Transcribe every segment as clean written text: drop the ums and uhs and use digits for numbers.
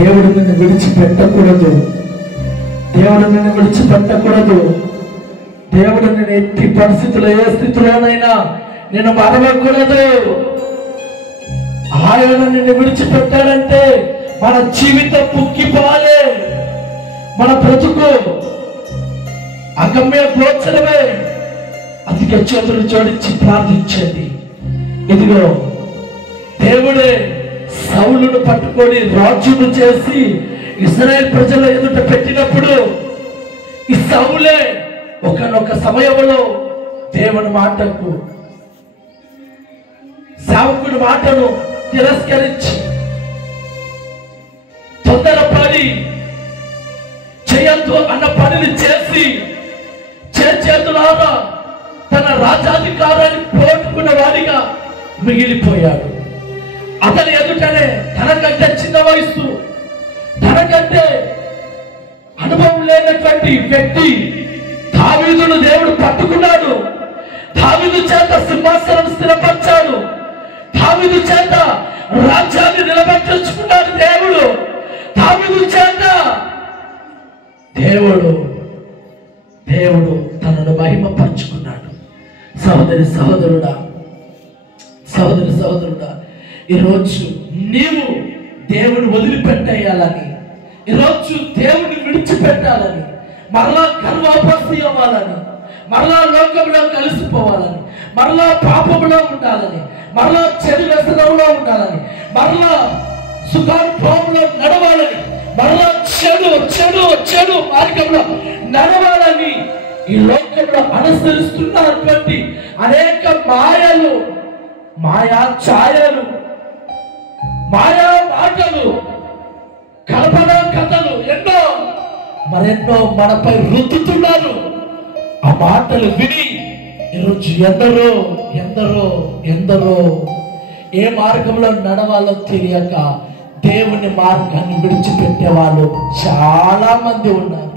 దేవుడు నిన్ను విడిచిపెట్టకూడదు. దేవుడు నిన్ను విడిచిపెట్టకూడదు. దేవుడు నేను ఎట్టి పరిస్థితుల్లో ఏ స్థితిలోనైనా నేను మరవకూడదు. ఆయన నిన్ను విడిచిపెట్టాడంటే మన జీవితం పుక్కిపోలే, మన బ్రతుకు అగమ్య గోచరమే. అందుకే చేతులు జోడించి ప్రార్థించండి. ఇదిగో దేవుడే సౌలును పట్టుకొని రాజును చేసి ఇశ్రాయేలు ప్రజల ఎదుట పెట్టినప్పుడు ఈ సౌలే ఒకనొక సమయంలో దేవుని మాటకు, సేవకుడి మాటను తిరస్కరించి తొందరపడి చేయొద్దు అన్న పనిని చేసి చేతులారా తన రాజాధికారాన్ని పోగొట్టుకున్న వాడిగా మిగిలిపోయాడు. అతని ఎదుటనే తనకంటే చిన్న వయసు, తనకంటే అనుభవం లేనటువంటి వ్యక్తి దావీదును దేవుడు పట్టుకున్నాడు. దావీదు చేత సింహాసనం స్థిరపరిచాడు. దావీదు చేత రాజ్యాన్ని నిలబెట్టుకున్నాడు దేవుడు. దావీదు చేత దేవుడు తనను మహిమపరుచుకున్నాడు. సహోదరి సహోదరుడా, ఈరోజు నీవు దేవుని వదిలిపెట్టేయాలని, ఈరోజు దేవుని విడిచిపెట్టాలని, మరలా గర్వాపసి అవ్వాలని, మరలా లోకంలో కలిసిపోవాలని, మరలా పాపంలో ఉండాలని, మరలా చెడు వ్యసనంలో ఉండాలని, మరలా సుఖానుభవంలో నడవాలని, మరలా చెడు మార్గంలో నడవాలని ఈ లోకంలో అనుసరిస్తున్నటువంటి అనేక మాయలు, మాయా ఛాయలు, మాయా మాటలు, కల్పన కథలు మరెన్నో మనపై రుద్దుతున్నారు. ఆ మాటలు విని ఈరోజు ఎందరో ఏ మార్గంలో నడవాలో తెలియక దేవుని మార్గాన్ని విడిచిపెట్టే వాళ్ళు చాలా మంది ఉన్నారు.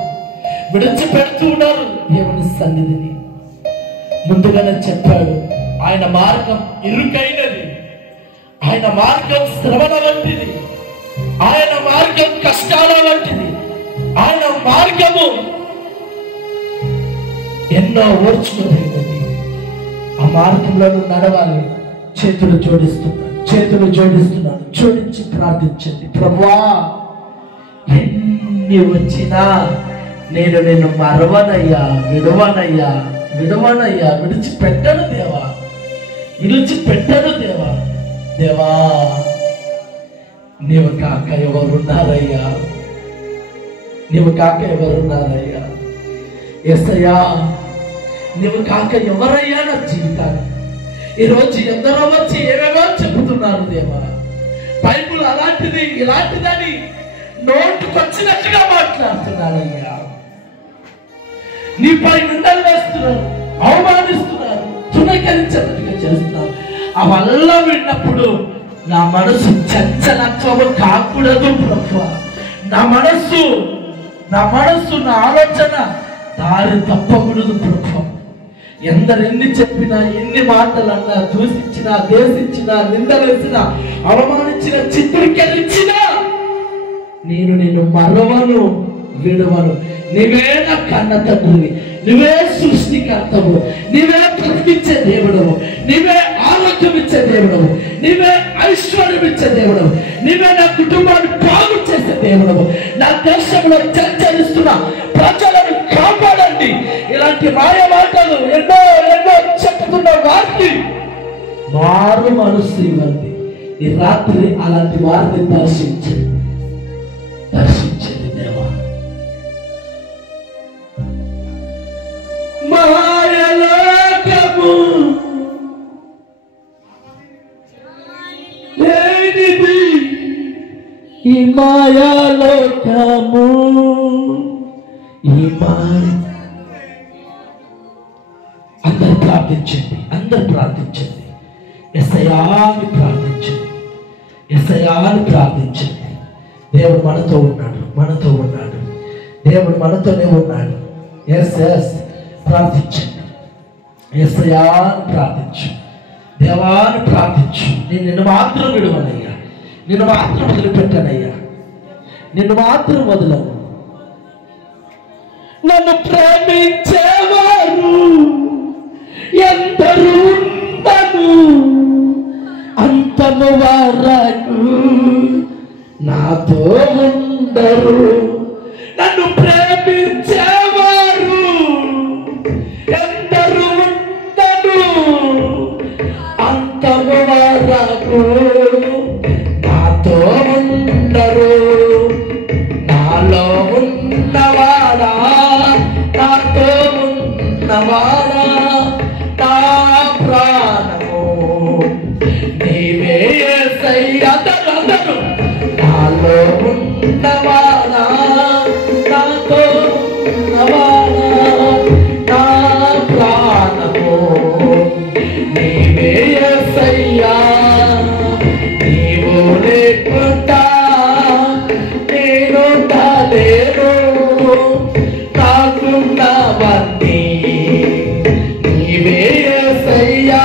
విడిచిపెడుతూ ఉన్నారు దేవుని సన్నిధిని. ముందుగానే చెప్పాడు, ఆయన మార్గం ఇరుకైనది, ఆయన మార్గం శ్రవణ వంటిది, ఆయన మార్గం కష్టాల వంటిది, ఆయన మార్గము ఎన్నో ఓర్చుకోదగినది. ఆ మార్గంలో నడవాలి. చేతులు జోడిస్తున్నాను. జోడించి ప్రార్థించండి. ప్రభువా, ఎన్ని వచ్చినా నేను నిన్ను మరవనయ్యా, విడవనయ్యా, విడిచిపెట్టను దేవా. దేవా, నీవు కాక ఎవరున్నారయ్యా? యేసయ్యా, నీవు కాక ఎవరయ్యా నా జీవితాన్ని? ఈరోజు ఎందరో వచ్చి ఏమేమో చెబుతున్నారు దేవా. బైబుల్ అలాంటిది ఇలాంటిదని నోటుకొచ్చినట్టుగా మాట్లాడుతున్నారయ్యా. నీపై నిందలు వేస్తున్నారు, అవమానిస్తున్నారు, తునకరించినట్టుగా చేస్తున్నారు. అవల్ల విన్నప్పుడు నా మనసు చంచలత్వము కాకూడదు ప్రభువా. నా మనసు నా ఆలోచన దారి తప్పకూడదు ప్రభువా. ఎందరెన్ని చెప్పినా, ఎన్ని మాటలన్నా, దూషించినా, దేశించినా, నిందలేసినా, అవమానించిన, చిత్రీకరించినా నేను నిన్ను మరవను, విడవను. నీవే నా కన్న తండ్రివి, నువ్వే సృష్టికర్తవు, నీవే బ్రతికించే దేవుడవు, నీవే ఆరోగ్యం ఇచ్చే దేవుడవు, నీవే ఐశ్వర్యం ఇచ్చే దేవుడవు, నీవే నా కుటుంబాన్ని బాగు చేసే దేవుడవు. నా దేశంలో సంచరిస్తున్న ప్రజలను కాపాడండి. ఇలాంటి మాయ మాటలు ఎన్నో చెప్తున్న వారికి మారు మనసు ఇవ్వండి. ఈ రాత్రి అలాంటి వారిని దర్శించండి దేవా. మాయలోకము లేనిది ఈ మాయలోకము, ఈ మాయ. అందరు ప్రార్థించండి. యేసయ్యాని ప్రార్థించండి. దేవుడు మనతో ఉన్నాడు. దేవుడు మనతోనే ఉన్నాడు. ప్రార్థించండి. యేసయ్యాని ప్రార్థించు, దేవాన్ని ప్రార్థించు. నేను నిన్ను మాత్రం విడవనయ్యా, నిన్ను మాత్రం వదిలిపెట్టానయ్యా. నిన్ను మాత్రం వదలను. నన్ను ప్రేమించేవారు ఎందరు ఉండను, అంతము వరకు నాతో ఉండరు. నన్ను ప్రేమించేవారు ఎందరు ఉండను, అంతము వరకు నాతో ఉండరు. నాలో ఉన్నవాడా, నాతో ఉన్నవాడా, నా ప్రాణము నీవే యేసయ్యా. అందరూ నాలో ఉన్నవాడా, నాతో ఉన్నవాడా, నా ప్రాణము నీవే యేసయ్యా. నీవు లేకుండా నేనుండలేను, నాకున్నవన్నీ నీవే యేసయ్యా.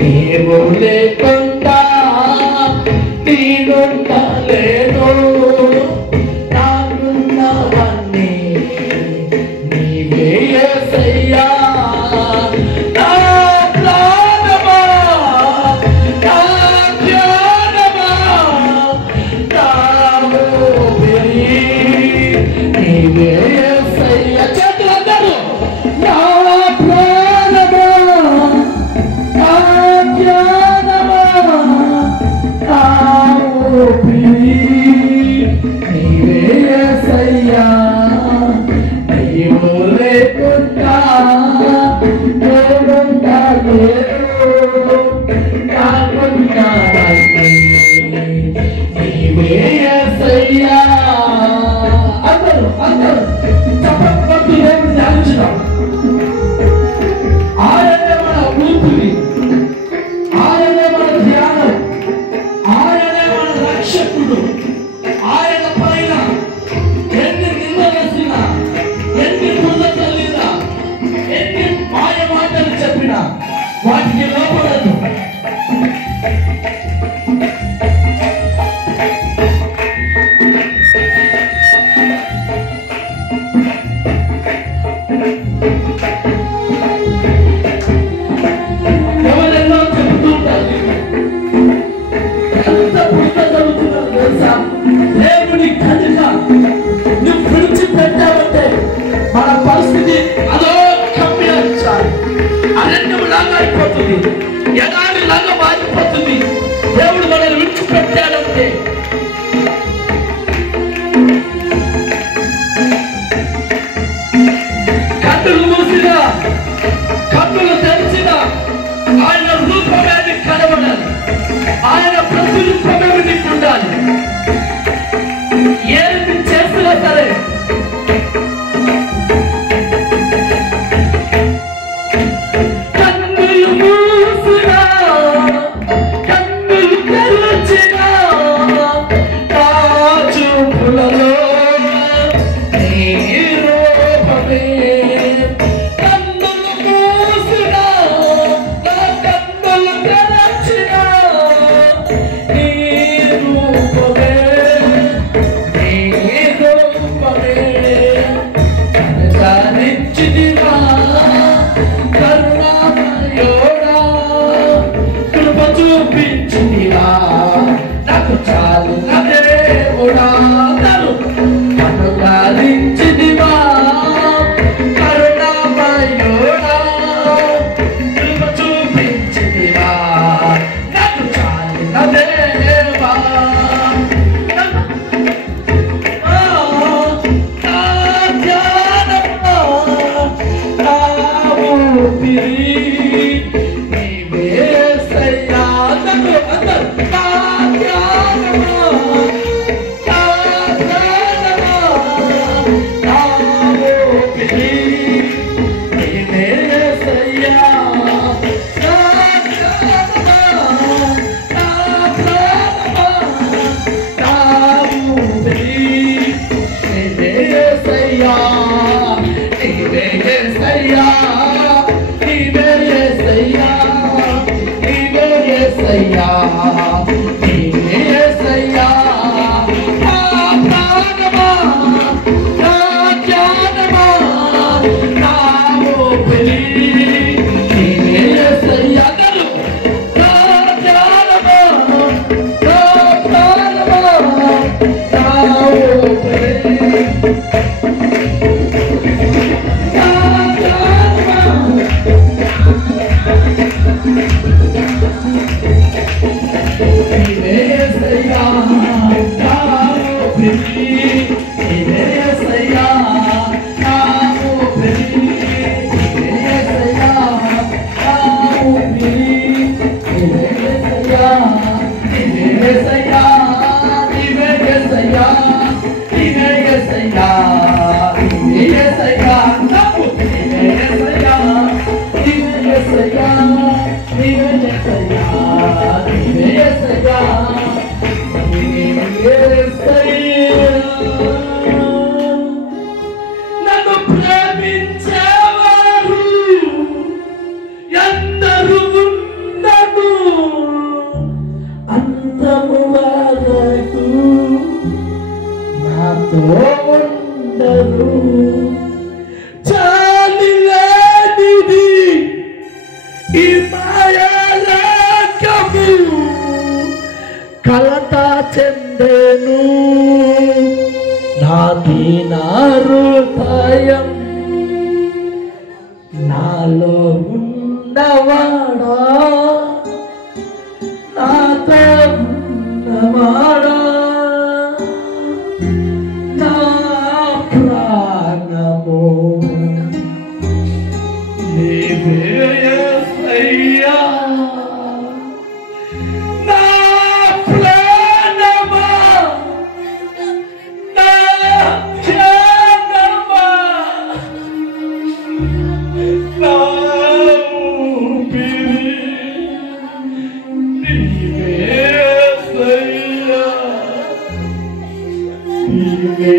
నీవు లేకుండా నేనుండలేను, నాకున్నవన్నీ నీవే యేసయ్యా. నా ప్రాణమా, నా ధ్యానమా, నా ఊపిరి నీవే యేసయ్యా. చేతులందరూ నా ప్రాణమా, నా ధ్యానమా, నా ఊపిరి నీవే యేసయ్యా. నీవు లేకుండా నేనుండలేను, నాకున్నవన్నీ నీవే యేసయ్యా. అందరూ చప్పట్లు దేవుని ధ్యానించుదాం. ఆయనే మన ఊపిరి, ఆయనే మన ధ్యానం, ఆయనే మన రక్షకుడు. ఆయన పైన ఎన్ని నిందలేసినా, ఎన్ని బురద చల్లినా, ఎన్ని మాయ మాటలు చెప్పినా వాటికి లోపడదు. ఎవరెన్నో చెబుతుంటారు, ఎంత బురద చదువుతున్నారు తెలుసా? దేవుని కనుక నువ్వు విడిచిపెట్టావంటే మన పరిస్థితి అదో కమ్మించాలి. అరణ్యం లాగా అయిపోతుంది, ఎడారి లాగా మారిపోతుంది. దేవుడు మనల్ని విడిచిపెట్టాడంటే కన్నులు మూసినా, కన్నులు తెరిచినా ఆయన రూపమే నీకు కనబడాలి, ఆయన ప్రతిరూపమే నీకు ఉండాలి. ఏది చేసినా సరే కన్నులు మూసినా, కన్నులు తెరిచినా నా చూపులలో నీ రూపమే. కన్నులు మూసినా, నా కన్నులు తెరిచినా నీ రూపమే, నీ రూపమే. కనికరించితివా కరుణామయుడా, కృప చూపించితివా నాకు చాలు నా దేవుడా. కనుకరించితివా కరుణామయుడా, కృప చూపించితివా నాకు చాలు నా దేవా. నా ధ్యానమా, నా ఊపిరి నీవే యేసయ్యా. అందరూ నా ధ్యానమా, నా ఊపిరి నీవే యేసయ్యా, నా ఊపిరి నీవే యేసయ్యా, నా ఊపిరి నీవే యేసయ్యా, నీవే యేసయ్యా, నీవే యేసయ్యా, నీవే యేసయ్యా, నీవే యేసయ్యా, నా ఊపిరి నీవే యేసయ్యా, నీవే యేసయ్యా, నీవే యేసయ్యా, నీవే యేసయ్యా, నన్ను ప్రేమించేవారు ఎందరు ఉండరు, అంతము వరకు నాతో ఉండరు. చాలి లేనిది ఈ మాయలోకము, కలత చెందేను నా దీన హృదయం, నాలో ఉన్నవాడా నాతో ఉన్నవాడా, నా ప్రాణము నీవే యేసయ్యా, నా ప్రాణమా, నా ధ్యానమా, నా ఊపిరి నీవే యేసయ్యా, నీవే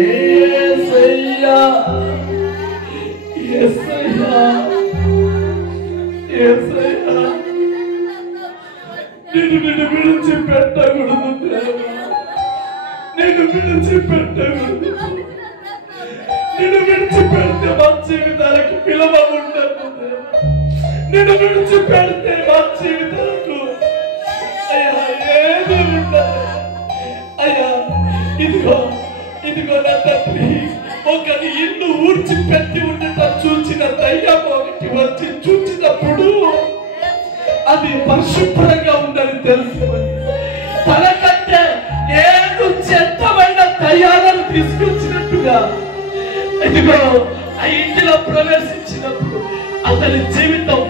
యేసయ్యా, యేసయ్యా, యేసయ్యా, నిన్ను విడిచిపెట్టకూడదు దేవా, నిన్ను విడిచిపెట్టకూడదు. నిన్ను విడిచిపెడితే మా జీవితాలకు విలువ ఉండదు దేవా, నిన్ను విడిచిపెడితే మా జీవితాలకు అయ్యా ఏది ఉండదు. అయ్యా ఇదిగో ఇదిగో నా తండ్రి, ఒకరి ఇల్లు ఊడ్చిపెట్టి ఉండటం చూసిన దయ్యం ఒకటి వచ్చి చూసినప్పుడు అది పరిశుభ్రంగా ఉందని తెలుసుకొని తనకంటే ఏడు చెత్తమైన దయ్యాలను తీసుకొచ్చినట్టుగా ఇదిగో ఆ ఇంటిలో ప్రవేశించినప్పుడు అతని జీవితం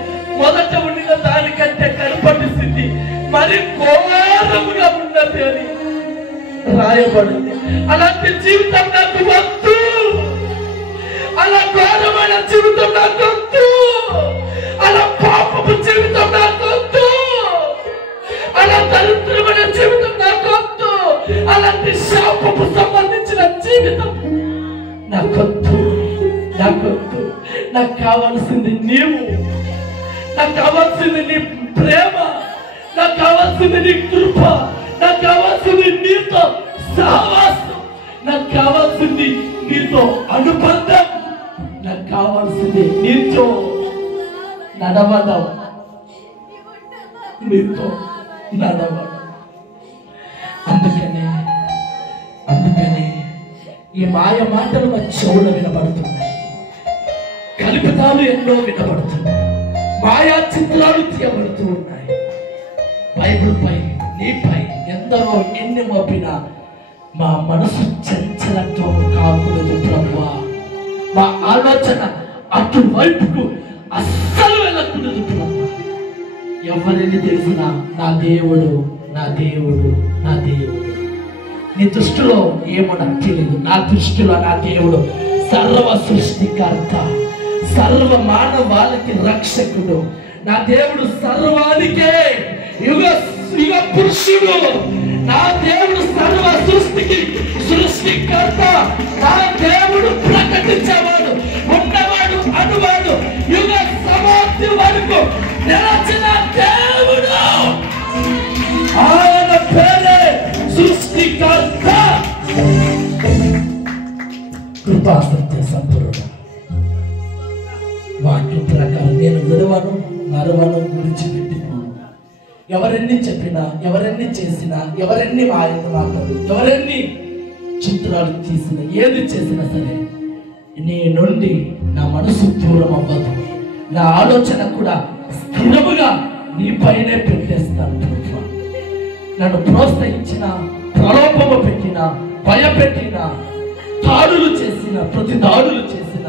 మొదట ఉండిన దానికంటే కనపడి స్థితి మరి ఘోరముగా ఉన్నది అని రాయబడింది. అలాంటి జీవితం నాకు వద్దు, అలా ఘోరమైన జీవితం నాకు వద్దు, అలా పాపపు జీవితం నాకు వద్దు, అలా దరిద్రమైన జీవితం నాకు వద్దు, అలాంటి శాపపు సంబంధించిన జీవితం నాకొద్దు, నాకొద్దు. నాకు కావాల్సింది నీవు, నాకు కావాల్సింది నీ ప్రేమ, నాకు కావాల్సింది నీ కృప, నాకు కావాల్సింది నీతో సహవాసం, నాకు కావాల్సింది నీతో అనుబంధం, నాకు కావాల్సింది నీతో నడవడం, నీతో నడవడం. అందుకనే ఈ మాయ మాటలు మా చెవులు వినబడుతున్నాయి, కల్పితాలు ఎన్నో వినబడుతున్నాయి, మాయా చిత్రాలు తీయబడుతూ ఉన్నాయి. బైబిల్ పై నీపై ఎందరో ఎన్ని మోపినా మా మనసు చంచలత్వం కాకూడదు ప్రభువా, మా ఆలోచన అటువైపుకు అస్సలు వెళ్ళకూడదు ప్రభువా. ఎవరిని తెలిసినా నా దేవుడు, నా దేవుడు, నా దేవుడు. నీ దృష్టిలో ఏమో నాకు తెలియదు, నా దృష్టిలో నా దేవుడు సర్వ సృష్టికర్త, సర్వ మానవాళికి రక్షకుడు. నా దేవుడు సర్వానికే యుగ యుగ పురుషుడు. నా దేవుడు సర్వ సృష్టికి సృష్టికర్త. నా దేవుడు ప్రకటించేవాడు, ఉన్నవాడు, అనువాడు, యుగ సమాప్తి వరకు నిలచిన దేవుడు. ఆయన పేరే సృష్టికర్త, కృపా సత్య సంపూర్ణ. వాక్యం ప్రకారం నేను విడవను, మరవను, విడిచిపెట్టిపోను. ఎవరెన్ని చెప్పినా, ఎవరెన్ని చేసినా, ఎవరెన్ని మాటలు, ఎవరెన్ని చిత్రాలు తీసినా, ఏది చేసినా సరే నీ నుండి నా మనసు దూరం అవ్వదు. నా ఆలోచన కూడా స్థిరముగా నీ పైనే పెట్టేస్తాను. నన్ను ప్రోత్సహించిన, ప్రలోభము పెట్టిన, భయపెట్టిన, దాడులు చేసిన, ప్రతి దాడులు చేసిన,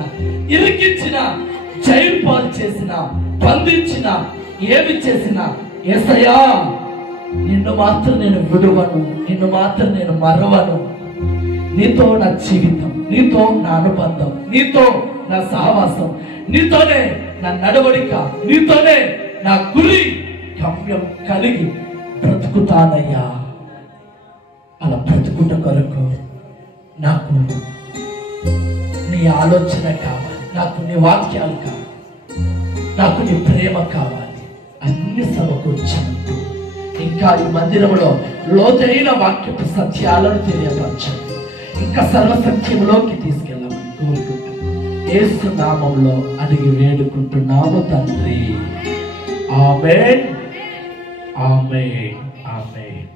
ఇరికించిన, జైలు పాలు చేసిన, బంధించిన, ఏమి చేసిన, యేసయ్యా నిన్ను మాత్రం నేను విడువను, నిన్ను మాత్రం నేను మరవను. నీతో నా జీవితం, నీతో నా అనుబంధం, నీతో నా సహవాసం, నీతోనే నా నడవడిక, నీతోనే నా గురి గమ్యం కలిగి బ్రతుకుతానయ్యా. అలా బ్రతుకుట కొరకు నాకు నీ ఆలోచన కావాలి, నాకు నీ వాక్యాలు కావాలి, నాకు నీ ప్రేమ కావాలి. అన్ని సమకూర్చినట్టు ఇంకా ఈ మందిరంలో లోతైన వాక్యపు సత్యాలను తెలియపరచండి, ఇంకా సర్వసత్యంలోకి తీసుకెళ్ళమని కోరుకుంటున్నాను. యేసు నామంలో అడిగి వేడుకుంటున్నాము తండ్రి. ఆమేన్, ఆమేన్, ఆమేన్.